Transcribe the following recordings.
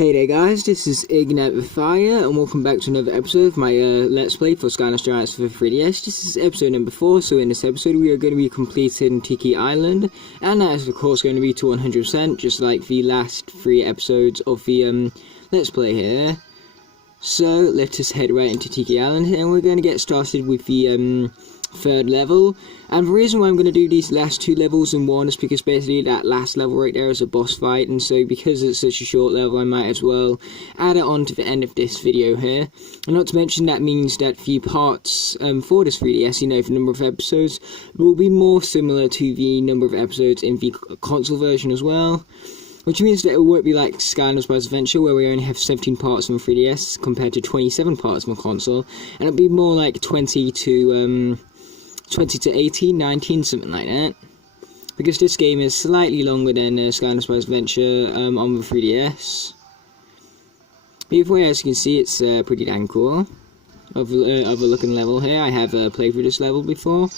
Hey there guys, this is Ignite with Fire, and welcome back to another episode of my Let's Play for Skylanders for 3DS. This is episode number 4, so in this episode we are going to be completing Tiki Island, and that is of course going to be to 100%, just like the last 3 episodes of the Let's Play here. So, let us head right into Tiki Island, and we're going to get started with the 3rd level. And the reason why I'm going to do these last 2 levels in one is because basically that last level right there is a boss fight, and so because it's such a short level I might as well add it on to the end of this video here. And not to mention that means that the parts for this 3DS, the number of episodes will be more similar to the number of episodes in the console version as well. Which means that it won't be like Skylanders Adventure, where we only have 17 parts on 3DS compared to 27 parts on console, and it'll be more like 20 to 18, 19, something like that. Because this game is slightly longer than Skylanders Adventure on the 3DS. But either way, as you can see, it's pretty damn cool. Of a looking level here. I have played through this level before.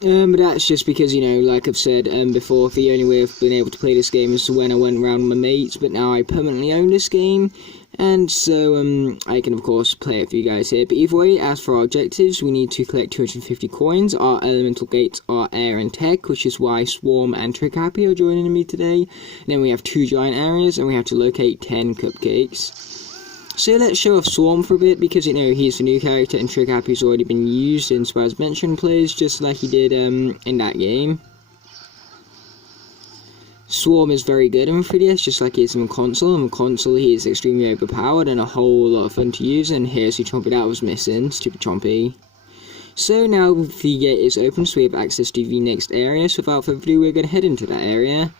But that's just because, like I've said before, the only way I've been able to play this game is when I went around with my mates, but now I permanently own this game, and so I can of course play it for you guys here. But either way, as for our objectives, we need to collect 250 coins. Our elemental gates are air and tech, which is why Swarm and Trick Happy are joining me today. And then we have 2 giant areas, and we have to locate 10 cupcakes. So let's show off Swarm for a bit, because he's the new character and Trick Happy's already been used in Spyro's Adventure and plays just like he did in that game. Swarm is very good in 3DS, just like he is in console. On console he is extremely overpowered and a whole lot of fun to use, and here's who Chompy that was missing, stupid Chompy. So now the gate is open, so we have access to the next area, so without further ado we're going to head into that area.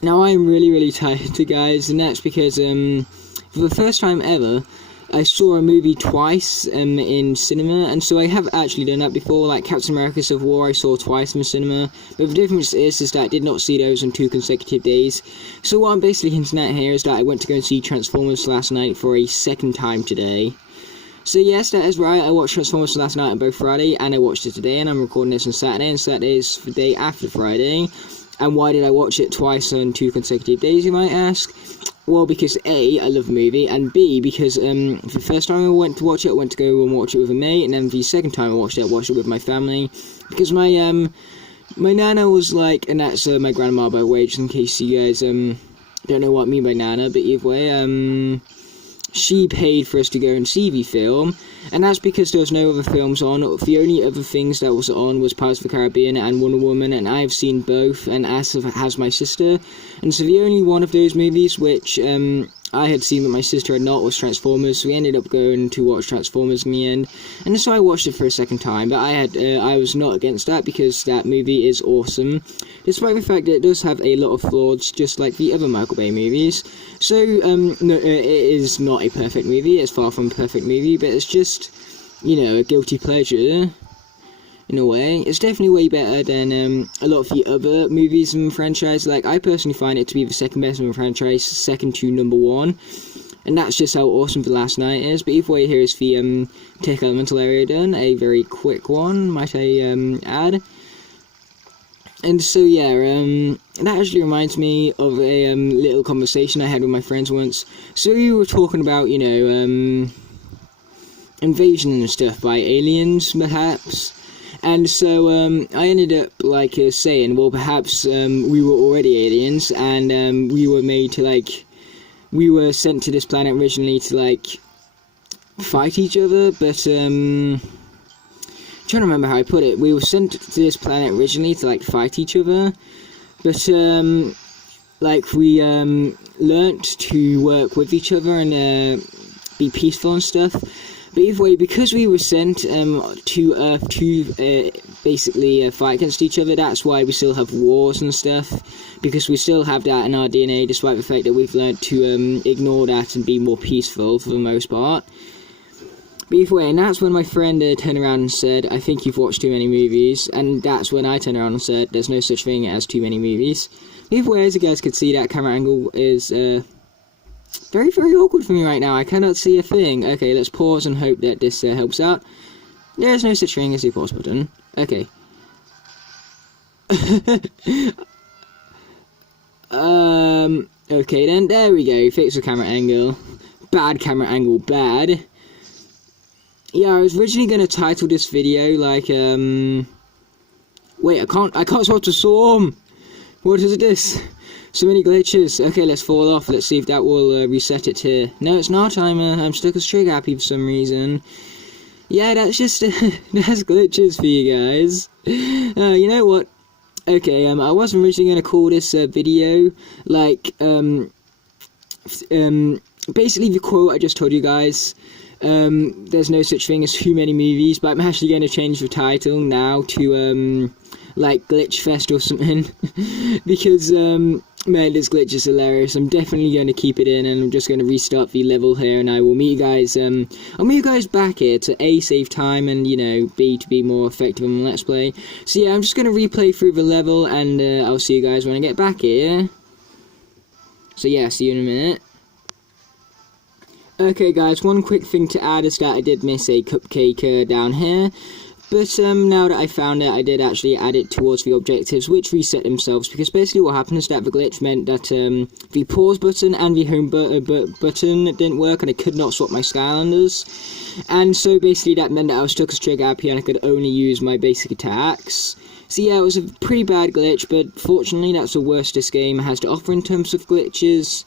Now I'm really tired, guys, and that's because for the first time ever I saw a movie twice in cinema, and so I have actually done that before. Like Captain America Civil War I saw twice in the cinema, but the difference is that I did not see those on 2 consecutive days. So what I'm basically hinting at here is that I went to go and see Transformers last night for a second time today. So yes, that is right, I watched Transformers last night on both Friday, and I watched it today, and I'm recording this on Saturday, and Saturday is the day after Friday. And why did I watch it twice on 2 consecutive days, you might ask? Well, because A, I love the movie, and B, because the first time I went to watch it, I went to go and watch it with a mate, and then the second time I watched it with my family, because my nana was like, and that's my grandma by the way, just in case you guys don't know what I mean by nana, but either way, she paid for us to go and see the film, and that's because there was no other films on. The only other things that was on was Pirates of the Caribbean and Wonder Woman, and I've seen both, and as has my sister, and so the only one of those movies which I had seen but my sister had not was Transformers, so we ended up going to watch Transformers in the end, and so I watched it for a second time, but I was not against that because that movie is awesome, despite the fact that it does have a lot of flaws, just like the other Michael Bay movies. So, no, it is not a perfect movie, it's far from a perfect movie, but it's just, a guilty pleasure, in a way. It's definitely way better than a lot of the other movies in the franchise. Like, I personally find it to be the second best in the franchise, second to number 1, and that's just how awesome The Last Night is. But either way, here is the Tech Elemental area done, a very quick one, might I add. And so yeah, that actually reminds me of a little conversation I had with my friends once. So we were talking about, invasion and stuff by aliens, perhaps. And so I ended up saying, well, perhaps we were already aliens, and we were made to we were sent to this planet originally to fight each other, but trying to remember how I put it. We were sent to this planet originally to fight each other, but we learnt to work with each other and be peaceful and stuff. But either way, because we were sent to Earth to basically fight against each other, that's why we still have wars and stuff, because we still have that in our DNA, despite the fact that we've learnt to ignore that and be more peaceful for the most part. But either way, and that's when my friend turned around and said, I think you've watched too many movies, and that's when I turned around and said, there's no such thing as too many movies. But either way, as you guys can see, that camera angle is very awkward for me right now. I cannot see a thing. Okay, let's pause and hope that this helps out. There is no such thing as the pause button. Okay. Okay then, there we go, fix the camera angle. Bad camera angle, bad. Yeah, I was originally going to title this video like, wait, I can't swap to Swarm! What is this? So many glitches. Okay, let's fall off, let's see if that will reset it here. No, it's not, I'm stuck as Trigger Happy for some reason. Yeah, that's just, that's glitches for you guys. You know what? Okay, I wasn't originally going to call this video, like, basically the quote I just told you guys, there's no such thing as too many movies, but I'm actually going to change the title now to, like, Glitch Fest or something, because, man, this glitch is hilarious. I'm definitely going to keep it in, and I'm just going to restart the level here, and I will meet you guys, I'll meet you guys back here to A, save time, and, you know, B, to be more effective in the Let's Play. So yeah, I'm just going to replay through the level, and, I'll see you guys when I get back here. So yeah, see you in a minute. Okay guys, one quick thing to add is that I did miss a cupcake down here, but now that I found it, I did actually add it towards the objectives, which reset themselves, because basically what happened is that the glitch meant that the pause button and the home button didn't work, and I could not swap my Skylanders, and so basically that meant that I was stuck as Trigger Happy and I could only use my basic attacks. So yeah, it was a pretty bad glitch, but fortunately that's the worst this game has to offer in terms of glitches.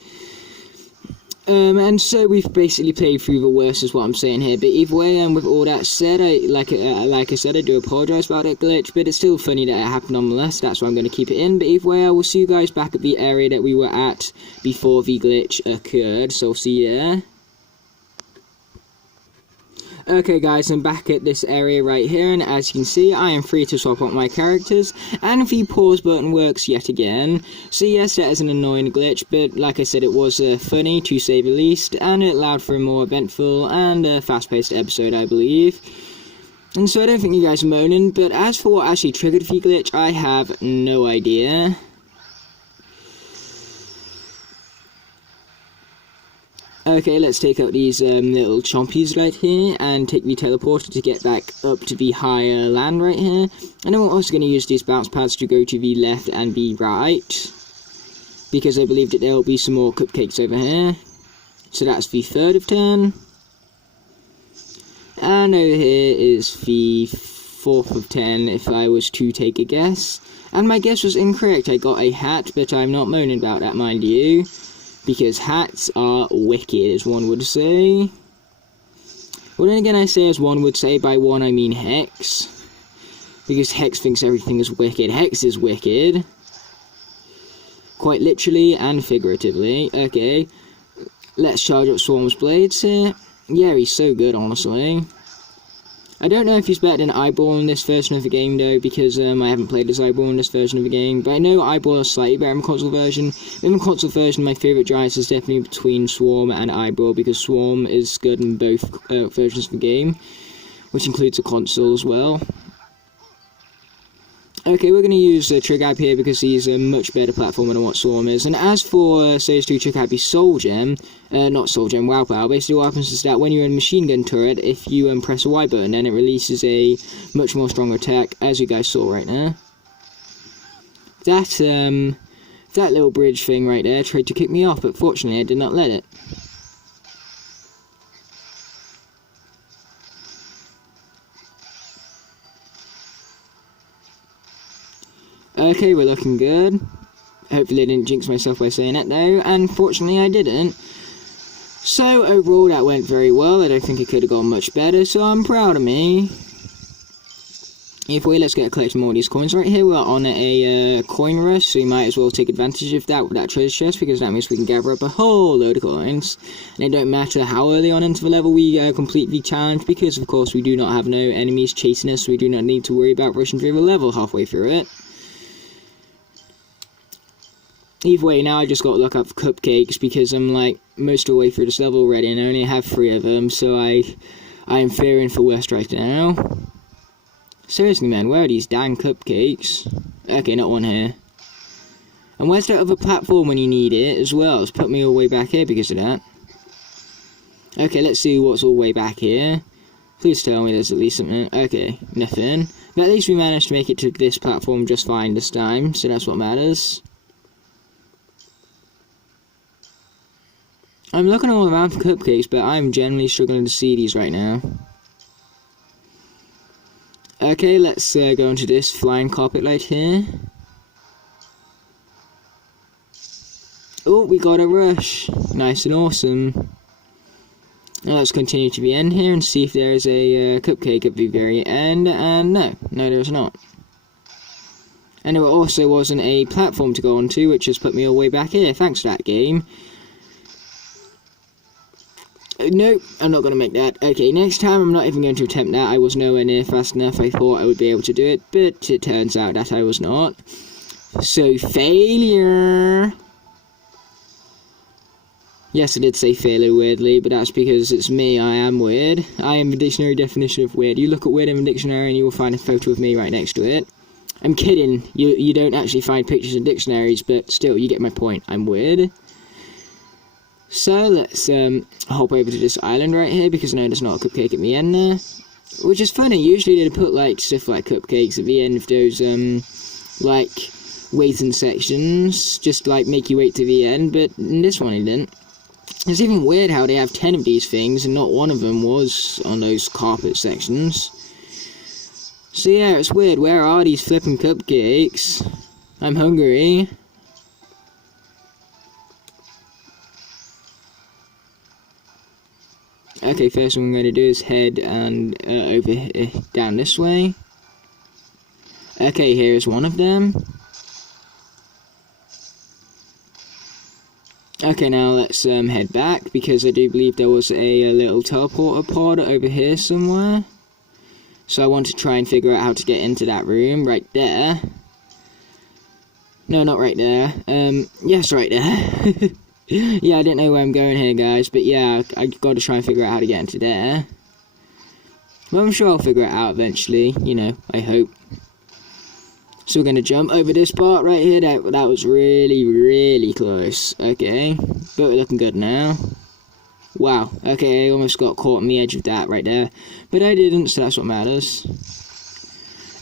And so we've basically played through the worst is what I'm saying here, but either way, with all that said, like I said, I do apologise about that glitch, but it's still funny that it happened nonetheless, that's why I'm going to keep it in. But either way, I will see you guys back at the area that we were at before the glitch occurred, so I'll see you there. Okay guys, I'm back at this area right here, and as you can see, I am free to swap out my characters, and the pause button works yet again. So yes, that is an annoying glitch, but like I said, it was funny, to say the least, and it allowed for a more eventful and fast-paced episode, I believe. And so I don't think you guys are moaning, but as for what actually triggered the glitch, I have no idea. Okay, let's take out these little chompies right here, and take the teleporter to get back up to the higher land right here. And then we're also going to use these bounce pads to go to the left and the right, because I believe that there will be some more cupcakes over here. So that's the third of 10. And over here is the fourth of 10, if I was to take a guess. And my guess was incorrect, I got a hat, but I'm not moaning about that, mind you. Because hats are wicked, as one would say. Well, then again, I say as one would say, by one I mean Hex. Because Hex thinks everything is wicked. Hex is wicked. Quite literally and figuratively. Okay, let's charge up Swarm's blades here. Yeah, he's so good, honestly. I don't know if he's better than Eyeball in this version of the game, though, because I haven't played as Eyeball in this version of the game, but I know Eyeball is slightly better in the console version. In the console version, my favourite giants is definitely between Swarm and Eyeball, because Swarm is good in both versions of the game, which includes the console as well. Okay, we're going to use Trigger Happy here because he's a much better platformer than what Swarm is. And as for Stage 2 Trigger Happy Soul Gem, not Soul Gem, Wow Power, basically what happens is that when you're in a machine gun turret, if you press a Y button, then it releases a much more stronger attack, as you guys saw right now. That little bridge thing right there tried to kick me off, but fortunately I did not let it. Okay, we're looking good. Hopefully I didn't jinx myself by saying that though, and fortunately I didn't. So overall that went very well. I don't think it could have gone much better, so I'm proud of me. Either way, let's get collecting more of these coins. Right here we're on a coin rush, so we might as well take advantage of that with that treasure chest, because that means we can gather up a whole load of coins. And it don't matter how early on into the level we complete the challenge, because of course we do not have no enemies chasing us, so we do not need to worry about rushing through the level halfway through it. Either way, now I just got to look up for cupcakes, because I'm like most of the way through this level already, and I only have 3 of them, so I am fearing for worst right now. Seriously man, where are these dang cupcakes? Okay, not one here. And where's that other platform when you need it as well? It's put me all the way back here because of that. Okay, let's see what's all the way back here. Please tell me there's at least something. Okay, nothing. But at least we managed to make it to this platform just fine this time, so that's what matters. I'm looking all around for cupcakes, but I'm generally struggling to see these right now. Okay, let's go into this flying carpet right here. Oh, we got a rush. Nice and awesome. Now let's continue to the end here and see if there's a cupcake at the very end. And no, there's not. And there also wasn't a platform to go onto, which has put me all the way back here. Thanks for that, game. No, I'm not going to make that. Okay, next time I'm not even going to attempt that. I was nowhere near fast enough. I thought I would be able to do it, but it turns out that I was not. So, failure. Yes, I did say failure weirdly, but that's because it's me. I am weird. I am the dictionary definition of weird. You look at weird in the dictionary and you will find a photo of me right next to it. I'm kidding. You don't actually find pictures in dictionaries, but still, you get my point. I'm weird. So, let's hop over to this island right here, because no, there's not a cupcake at the end there. Which is funny. Usually they put, like, stuff like cupcakes at the end of those, like, waiting sections. Just, like, make you wait to the end, but in this one it didn't. It's even weird how they have 10 of these things and not one of them was on those carpet sections. So yeah, it's weird. Where are these flipping cupcakes? I'm hungry. Okay, first what I'm going to do is head and over here, down this way. Okay, here's one of them. Okay, now let's head back, because I do believe there was a little teleporter pod over here somewhere. So I want to try and figure out how to get into that room, right there. No, not right there. Yes, right there. Yeah, I didn't know where I'm going here, guys, but yeah, I got to try and figure out how to get into there. Well, I'm sure I'll figure it out eventually, you know, I hope. So we're going to jump over this part right here. That was really, really close. Okay, but we're looking good now. Wow, okay, I almost got caught on the edge of that right there. But I didn't, so that's what matters.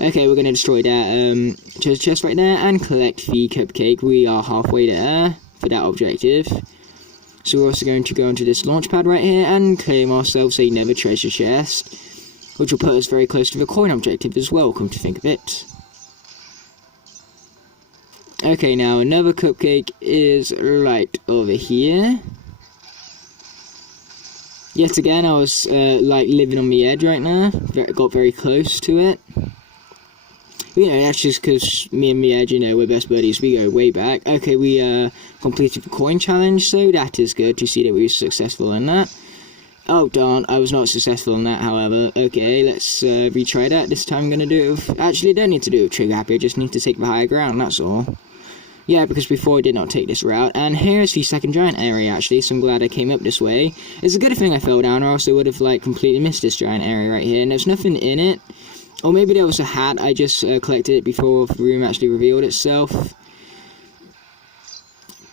Okay, we're going to destroy that treasure chest right there and collect the cupcake. We are halfway there for that objective. So we're also going to go into this launch pad right here and claim ourselves another treasure chest, which will put us very close to the coin objective as well, come to think of it. Okay, now another cupcake is right over here. Yet again, I was like living on the edge right now. Got very close to it. You know, that's just because me and the edge, you know, we're best buddies. We go way back. Okay, we completed the coin challenge, so that is good to see that we were successful in that. Oh darn, I was not successful in that, however. Okay, let's retry that. This time I'm going to do it with... Actually, I don't need to do it with Trigger Happy, I just need to take the higher ground, that's all. Yeah, because before I did not take this route. And here's the second giant area, actually, so I'm glad I came up this way. It's a good thing I fell down, or else I would have, like, completely missed this giant area right here. And there's nothing in it. Or maybe there was a hat, I just collected it before the room actually revealed itself.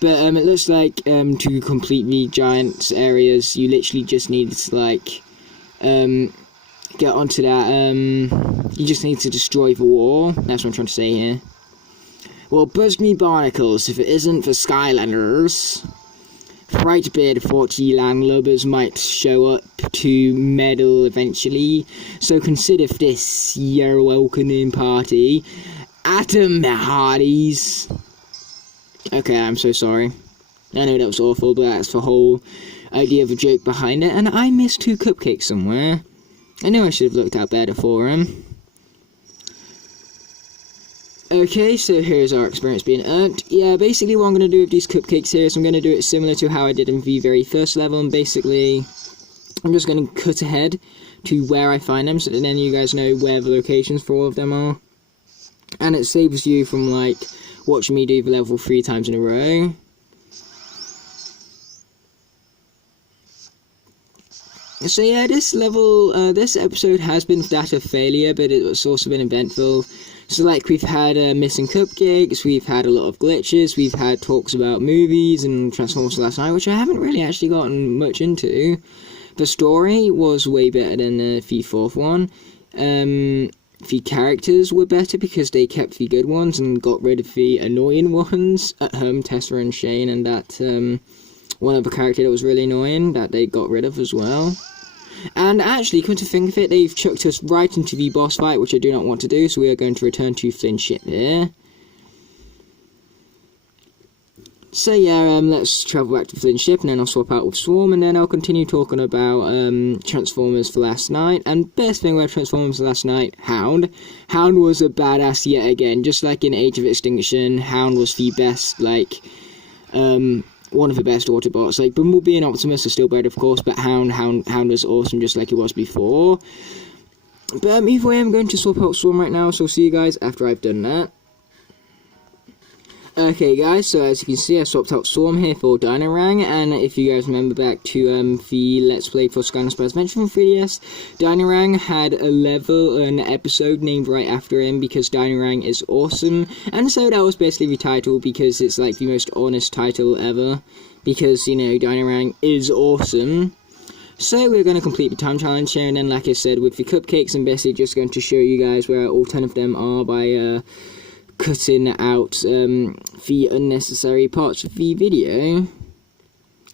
But it looks like to complete the giant areas, you literally just need to, like, get onto that, you just need to destroy the wall. That's what I'm trying to say here. Well, buzz me barnacles, if it isn't for Skylanders. Frightbeard 40 landlubbers might show up to meddle eventually, so consider this your welcoming party. Atom Hardies. Okay, I'm so sorry. I know that was awful, but that's the whole idea of a joke behind it, and I missed 2 cupcakes somewhere. I know I should have looked out better for them. Okay, so here's our experience being earned. Yeah, basically what I'm going to do with these cupcakes here is I'm going to do it similar to how I did in the very first level, and basically I'm just going to cut ahead to where I find them, so that then you guys know where the locations for all of them are. And it saves you from, like, watching me do the level 3 times in a row. So yeah, this level, this episode has been that of failure, but it's also been eventful. So like, we've had missing cupcakes, we've had a lot of glitches, we've had talks about movies and Transformers last night, which I haven't really actually gotten much into. The story was way better than the fourth one. The characters were better because they kept the good ones and got rid of the annoying ones. At home, Tessa and Shane and that, one other character that was really annoying that they got rid of as well. And actually, come to think of it, they've chucked us right into the boss fight, which I do not want to do, so we are going to return to Flynn's ship here. So yeah, let's travel back to Flynn's ship, and then I'll swap out with Swarm, and then I'll continue talking about Transformers for last night. And best thing about Transformers for last night, Hound. Hound was a badass yet again, just like in Age of Extinction. Hound was the best, like, one of the best Autobots. Like, Bumblebee and Optimus are still better, of course, but Hound was awesome, just like it was before. But either way, I'm going to swap out Swarm right now, so I'll see you guys after I've done that. Okay guys, so as you can see, I swapped out Swarm here for Dynarang, and if you guys remember back to the Let's Play for Skylanders Adventure from 3DS, Dynarang had a level, an episode named right after him because Dynarang is awesome, and so that was basically the title because it's like the most honest title ever, because, you know, Dynarang is awesome. So we're going to complete the time challenge here, and then like I said, with the cupcakes, I'm basically just going to show you guys where all 10 of them are by, cutting out the unnecessary parts of the video.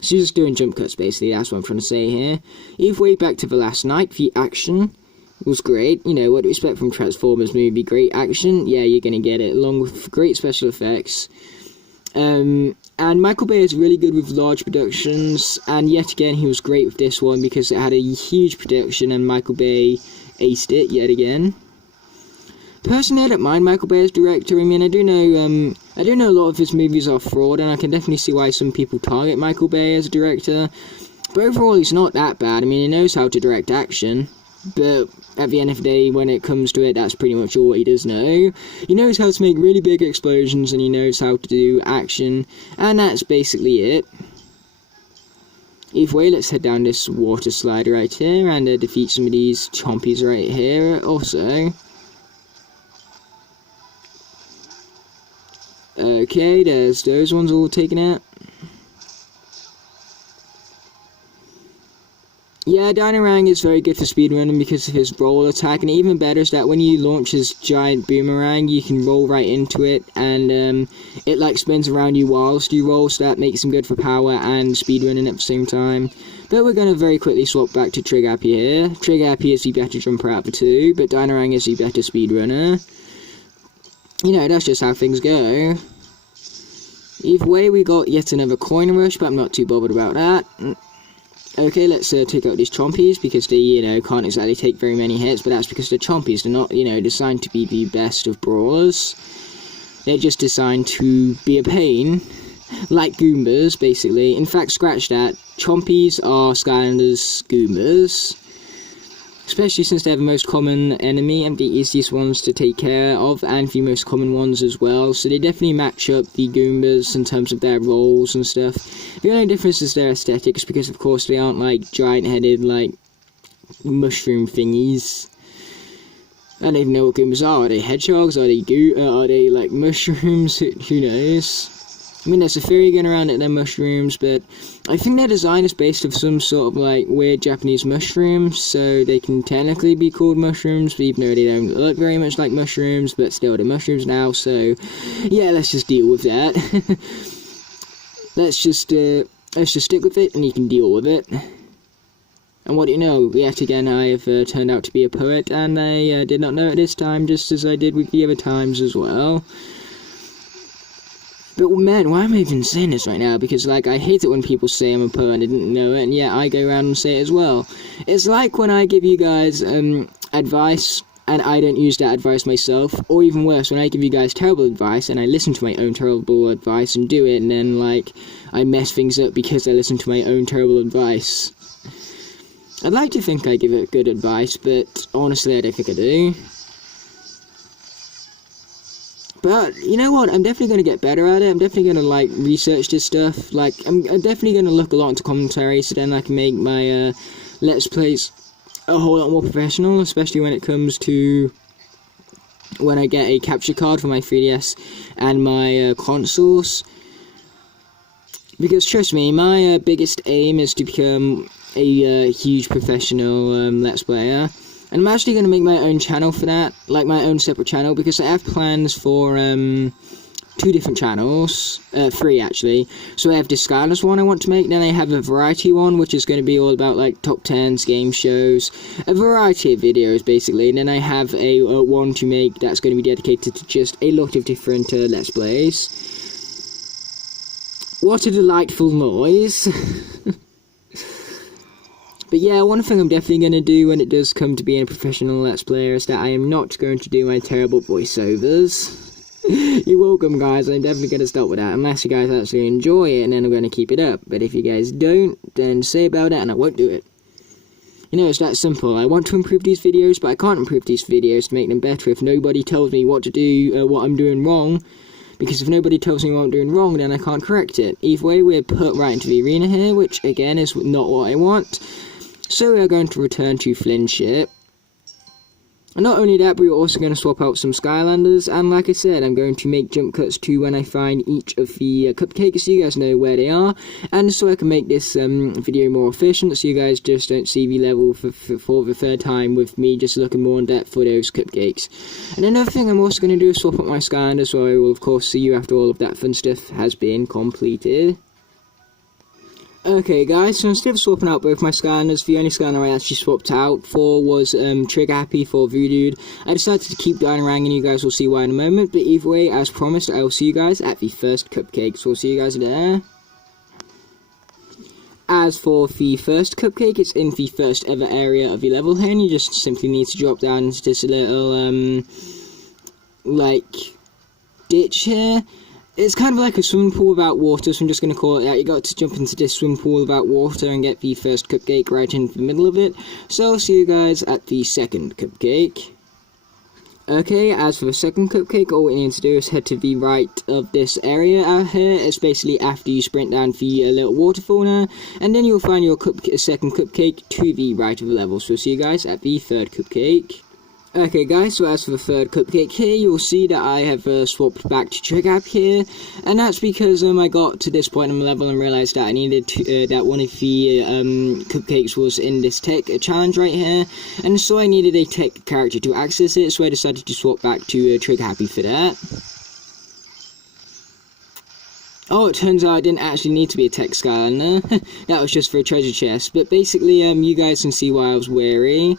So just doing jump cuts basically, that's what I'm trying to say here. Either way, back to the last night, the action was great. You know, what do you expect from Transformers movie? Great action? Yeah, you're gonna get it, along with great special effects. And Michael Bay is really good with large productions, and yet again he was great with this one because it had a huge production and Michael Bay aced it yet again. Personally, I don't mind Michael Bay as director. I mean, I do know a lot of his movies are fraud, and I can definitely see why some people target Michael Bay as a director. But overall, he's not that bad. I mean, he knows how to direct action, but at the end of the day, when it comes to it, that's pretty much all he does know. He knows how to make really big explosions, and he knows how to do action, and that's basically it. Either way, let's head down this water slide right here, and defeat some of these chompies right here also. Okay, there's those ones all taken out. Yeah, Dynarang is very good for speedrunning because of his roll attack, and even better is that when you launch his giant boomerang, you can roll right into it, and it like spins around you whilst you roll, so that makes him good for power and speedrunning at the same time. But we're going to very quickly swap back to Trigger Happy here. Trigger Happy is the better jumper out of the two, but Dynarang is the better speedrunner. You know, that's just how things go. Either way, we got yet another coin rush, but I'm not too bothered about that. Okay, let's take out these chompies, because they, you know, can't exactly take very many hits, but that's because they're chompies. They're not, you know, designed to be the best of brawlers. They're just designed to be a pain, like Goombas, basically. In fact, scratch that. Chompies are Skylanders Goombas. Especially since they're the most common enemy and the easiest ones to take care of, and the most common ones as well. So they definitely match up the Goombas in terms of their roles and stuff. The only difference is their aesthetics, because of course they aren't like giant-headed, like, mushroom thingies. I don't even know what Goombas are. Are they hedgehogs? Are they like mushrooms? Who knows? I mean, there's a theory going around that they're mushrooms, but I think their design is based off some sort of, like, weird Japanese mushrooms, so they can technically be called mushrooms, even though they don't look very much like mushrooms, but still, they're mushrooms now, so, yeah, let's just deal with that. let's just stick with it, and you can deal with it. And what do you know, yet again, I have turned out to be a poet, and I did not know it this time, just as I did with the other times as well. But man, why am I even saying this right now? Because, like, I hate it when people say I'm a poet and I didn't know it, and yeah, I go around and say it as well. It's like when I give you guys advice and I don't use that advice myself, or even worse, when I give you guys terrible advice and I listen to my own terrible advice and do it, and then, like, I mess things up because I listen to my own terrible advice. I'd like to think I give it good advice, but honestly, I don't think I do. But, you know what, I'm definitely going to get better at it. I'm definitely going to, like, research this stuff. Like, I'm definitely going to look a lot into commentary, so then I can make my Let's Plays a whole lot more professional, especially when it comes to when I get a capture card for my 3DS and my consoles. Because, trust me, my biggest aim is to become a huge professional Let's Player. And I'm actually going to make my own channel for that, like my own separate channel, because I have plans for 2 different channels, 3 actually. So I have the Skylanders one I want to make, then I have a variety one, which is going to be all about like top 10s, game shows, a variety of videos basically, and then I have a one to make that's going to be dedicated to just a lot of different Let's Plays. What a delightful noise. But yeah, one thing I'm definitely going to do when it does come to being a professional Let's Player is that I am not going to do my terrible voiceovers. You're welcome, guys. I'm definitely going to stop with that, unless you guys actually enjoy it, and then I'm going to keep it up. But if you guys don't, then say about it, and I won't do it. You know, it's that simple. I want to improve these videos, but I can't improve these videos to make them better if nobody tells me what to do, what I'm doing wrong. Because if nobody tells me what I'm doing wrong, then I can't correct it. Either way, we're put right into the arena here, which, again, is not what I want. So we are going to return to Flynn's ship. And not only that, but we're also going to swap out some Skylanders, and like I said, I'm going to make jump cuts to when I find each of the cupcakes, so you guys know where they are, and so I can make this video more efficient, so you guys just don't see the level for the 3rd time with me just looking more in depth for those cupcakes. And another thing I'm also going to do is swap up my Skylanders, so I will of course see you after all of that fun stuff has been completed. Okay guys, so instead of swapping out both my Skylanders, the only Skylander I actually swapped out for was Trigger Happy for Voodoo. I decided to keep Dynarang, and you guys will see why in a moment, but either way, as promised, I will see you guys at the first cupcake, so I'll see you guys there. As for the first cupcake, it's in the first ever area of the level here, and you just simply need to drop down into this little, like, ditch here. It's kind of like a swimming pool without water, so I'm just going to call it that. You got to jump into this swimming pool without water and get the first cupcake right in the middle of it. So I'll see you guys at the second cupcake. Okay, as for the second cupcake, all we need to do is head to the right of this area out here. It's basically after you sprint down the little waterfall now, and then you'll find your second cupcake to the right of the level. So I'll see you guys at the third cupcake. Okay guys, so as for the third cupcake here, you'll see that I have swapped back to Trigger Happy here, and that's because I got to this point in the level and realised that I needed to, that one of the cupcakes was in this tech challenge right here, and so I needed a tech character to access it, so I decided to swap back to Trigger Happy for that. Oh, it turns out I didn't actually need to be a tech Skylander. That was just for a treasure chest, but basically you guys can see why I was wary.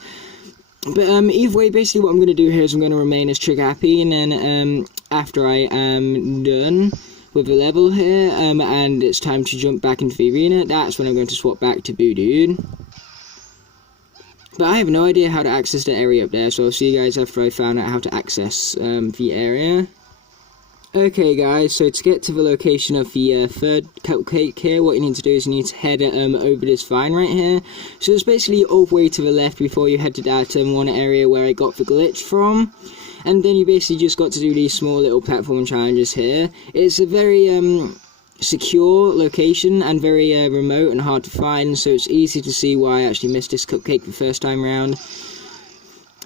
But either way, basically what I'm going to do here is I'm going to remain as Trigger Happy, and then after I am done with the level here, and it's time to jump back into the arena, that's when I'm going to swap back to Voodoo. But I have no idea how to access the area up there, so I'll see you guys after I found out how to access the area. Okay guys, so to get to the location of the third cupcake here, what you need to do is you need to head over this vine right here. So it's basically all the way to the left before you head to that one area where I got the glitch from. And then you basically just got to do these small little platform challenges here. It's a very secure location and very remote and hard to find, so it's easy to see why I actually missed this cupcake the first time round.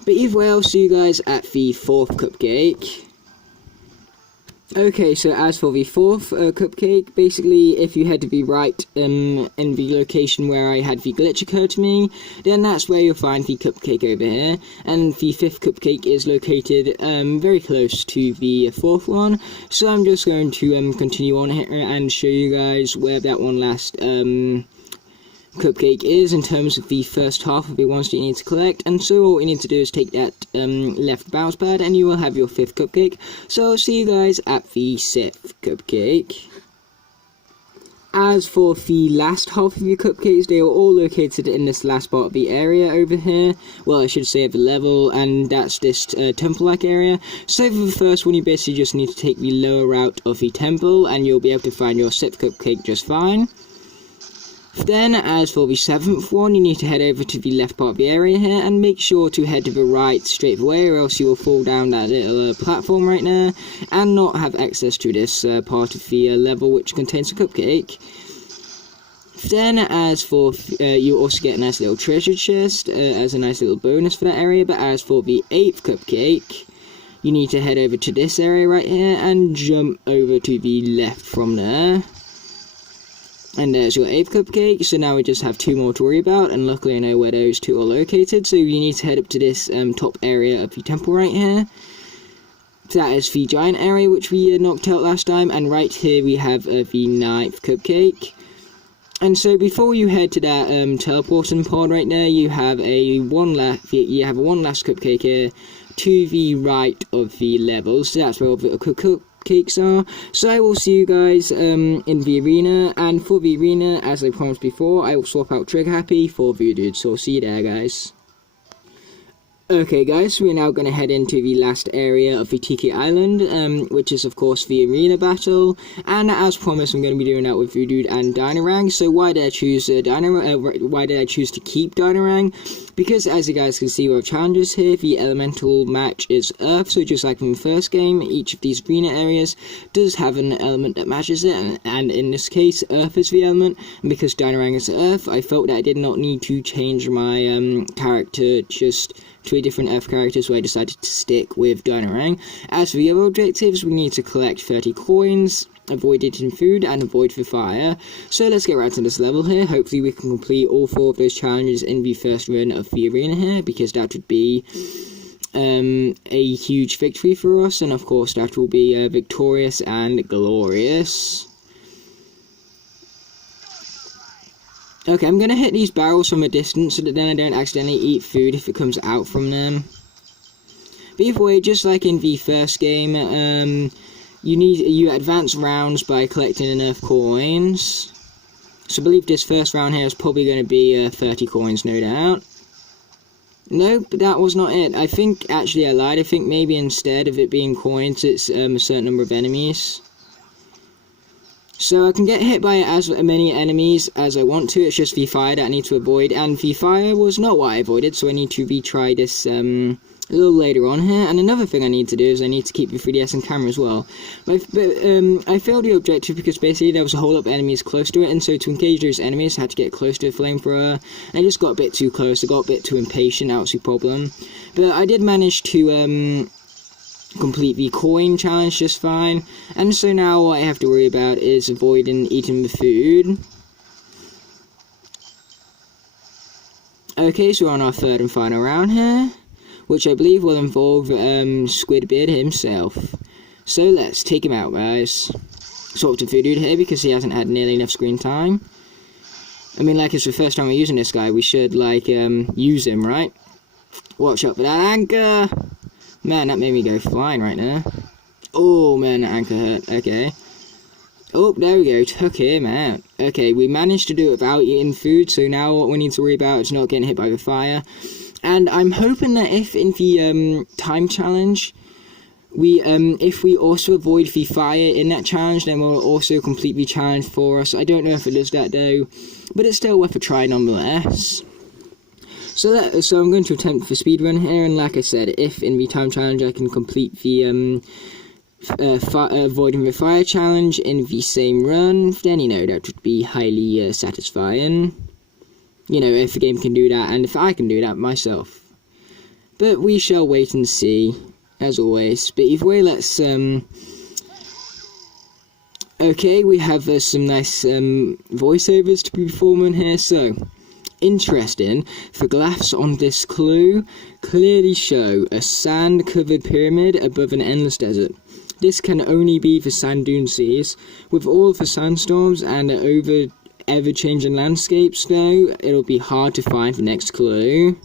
But either way, I'll see you guys at the fourth cupcake. Okay, so as for the fourth cupcake, basically if you head to the right in the location where I had the glitch occur to me, then that's where you'll find the cupcake over here, and the fifth cupcake is located very close to the fourth one, so I'm just going to continue on here and show you guys where that one last cupcake is in terms of the first half of the ones that you need to collect. And so all you need to do is take that left bounce pad and you will have your fifth cupcake. So I'll see you guys at the sixth cupcake. As for the last half of your cupcakes, they are all located in this last part of the area over here. Well, I should say at the level, and that's this temple-like area. So for the first one, you basically just need to take the lower route of the temple, and you'll be able to find your sixth cupcake just fine. Then, as for the seventh one, you need to head over to the left part of the area here, and make sure to head to the right straight away, or else you will fall down that little platform right now, and not have access to this part of the level which contains a cupcake. Then, as for, you also get a nice little treasure chest, as a nice little bonus for that area, but as for the eighth cupcake, you need to head over to this area right here, and jump over to the left from there. And there's your 8th cupcake, so now we just have 2 more to worry about, and luckily I know where those 2 are located, so you need to head up to this top area of the temple right here. That is the giant area which we knocked out last time, and right here we have the 9th cupcake. And so before you head to that teleporting pod right there, you have a one last cupcake here to the right of the level. So that's where the cupcakes are. So I will see you guys in the arena, and for the arena, as I promised before, I will swap out Trigger Happy for Voodoo. So I'll see you there, guys. Okay guys, so we're now going to head into the last area of the Tiki Island, which is of course the arena battle, and as promised I'm going to be doing that with Voodoo and Dynarang. So why did I choose why did I choose to keep Dynarang? Because as you guys can see with challenges here, the elemental match is Earth, so just like in the first game, each of these arena areas does have an element that matches it, and in this case Earth is the element, and because Dynarang is Earth, I felt that I did not need to change my character just to a different Earth character, so I decided to stick with Dynarang. As for the other objectives, we need to collect 30 coins, avoid eating food, and avoid the fire. So let's get right to this level here. Hopefully we can complete all 4 of those challenges in the first run of the arena here, because that would be a huge victory for us, and of course that will be victorious and glorious. Okay, I'm going to hit these barrels from a distance so that then I don't accidentally eat food if it comes out from them. But either way, just like in the first game, you advance rounds by collecting enough coins. So I believe this first round here is probably going to be 30 coins, no doubt. Nope, that was not it. I think, actually I lied, I think maybe instead of it being coins, it's a certain number of enemies. So I can get hit by as many enemies as I want to, it's just the fire that I need to avoid, and the fire was not what I avoided, so I need to retry this a little later on here. And another thing I need to do is I need to keep the 3DS in camera as well. But I failed the objective because basically there was a whole lot of enemies close to it, and so to engage those enemies I had to get close to the flamethrower, and I just got a bit too close, I got a bit too impatient, that was the problem. But I did manage to complete the coin challenge just fine, and so now what I have to worry about is avoiding eating the food. Okay, so we're on our 3rd and final round here, which I believe will involve Squidbeard himself. So let's take him out, guys. Swap to Voodoo here because he hasn't had nearly enough screen time. I mean, like, it's the first time we're using this guy, we should like use him, right? Watch out for that anchor. Man, that made me go flying right now. Oh, man, that anchor hurt. Okay. Oh, there we go. Took him out. Okay, we managed to do it without eating food, so now what we need to worry about is not getting hit by the fire. And I'm hoping that if in the time challenge, if we also avoid the fire in that challenge, then we'll also complete the challenge for us. I don't know if it does that, though, but it's still worth a try nonetheless. So I'm going to attempt the speedrun here, and like I said, if in the time challenge I can complete the avoiding the fire challenge in the same run, then you know that would be highly satisfying. You know, if the game can do that, and if I can do that myself. But we shall wait and see, as always. But either way, let's okay, we have some nice voiceovers to be performing here, so interesting, the glyphs on this clue clearly show a sand-covered pyramid above an endless desert. This can only be the sand dune seas. With all the sandstorms and ever-changing landscapes, though, it'll be hard to find the next clue.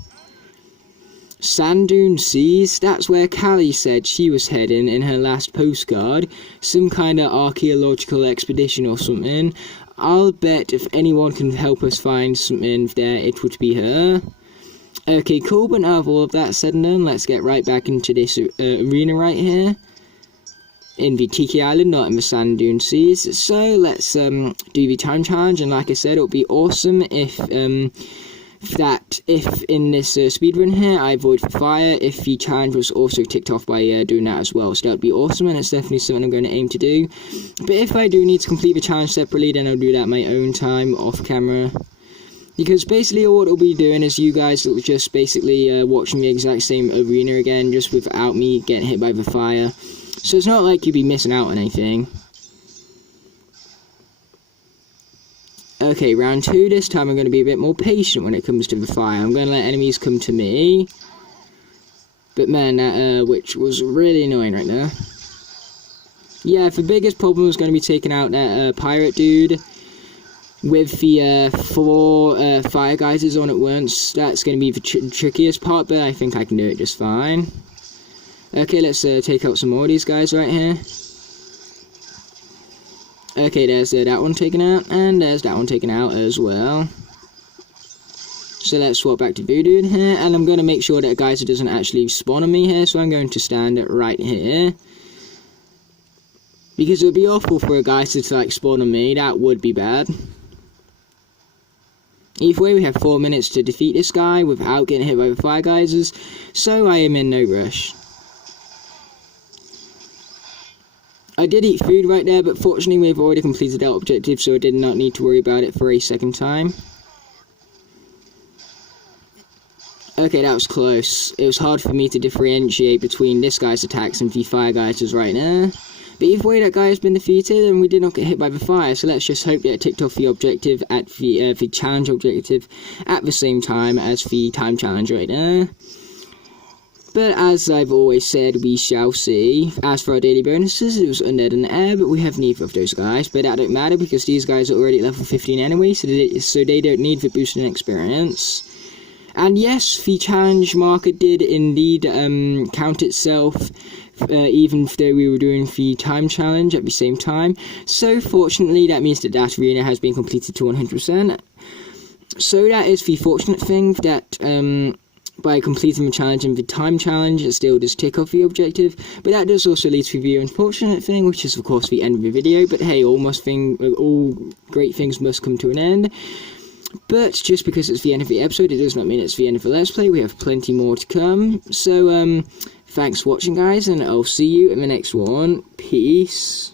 Sand dune seas, that's where Callie said she was heading in her last postcard. Some kind of archaeological expedition or something. I'll bet if anyone can help us find something there, it would be her. Okay, cool, but now of all of that said and done, let's get right back into this arena right here. In the Tiki Island, not in the sand dune seas. So, let's do the time challenge, and like I said, it would be awesome if in this speedrun here I avoid the fire, if the challenge was also ticked off by doing that as well. So that would be awesome, and it's definitely something I'm going to aim to do. But if I do need to complete the challenge separately, then I'll do that my own time, off camera. Because basically all it'll be doing is you guys will just basically watching the exact same arena again, just without me getting hit by the fire. So it's not like you'd be missing out on anything. Okay, round 2, this time I'm going to be a bit more patient when it comes to the fire. I'm going to let enemies come to me. But man, that witch was really annoying right now. Yeah, the biggest problem was going to be taking out that pirate dude with the 4 fire geysers on at once. That's going to be the trickiest part, but I think I can do it just fine. Okay, let's take out some more of these guys right here. Okay, there's that one taken out, and there's that one taken out as well. So let's swap back to Voodoo in here, and I'm going to make sure that a geyser doesn't actually spawn on me here, so I'm going to stand right here. Because it would be awful for a geyser to like spawn on me, that would be bad. Either way, we have 4 minutes to defeat this guy without getting hit by the fire geysers, so I am in no rush. I did eat food right there, but fortunately we've already completed that objective, so I did not need to worry about it for a second time. Okay, that was close. It was hard for me to differentiate between this guy's attacks and the fire geysers right now. But either way, that guy has been defeated, and we did not get hit by the fire, so let's just hope that it ticked off the objective at the challenge objective at the same time as the time challenge right now. But as I've always said, we shall see. As for our daily bonuses, it was Undead and Air, but we have neither of those guys. But that don't matter because these guys are already at level 15 anyway, so they don't need the boost in experience. And yes, the challenge marker did indeed count itself, even though we were doing the time challenge at the same time. So fortunately, that means that that arena has been completed to 100%. So that is the fortunate thing that by completing the challenge and the time challenge, it still does tick off the objective. But that does also lead to the unfortunate thing, which is of course the end of the video. But hey, all great things must come to an end. But just because it's the end of the episode, it does not mean it's the end of the Let's Play. We have plenty more to come. So, thanks for watching, guys, and I'll see you in the next one. Peace.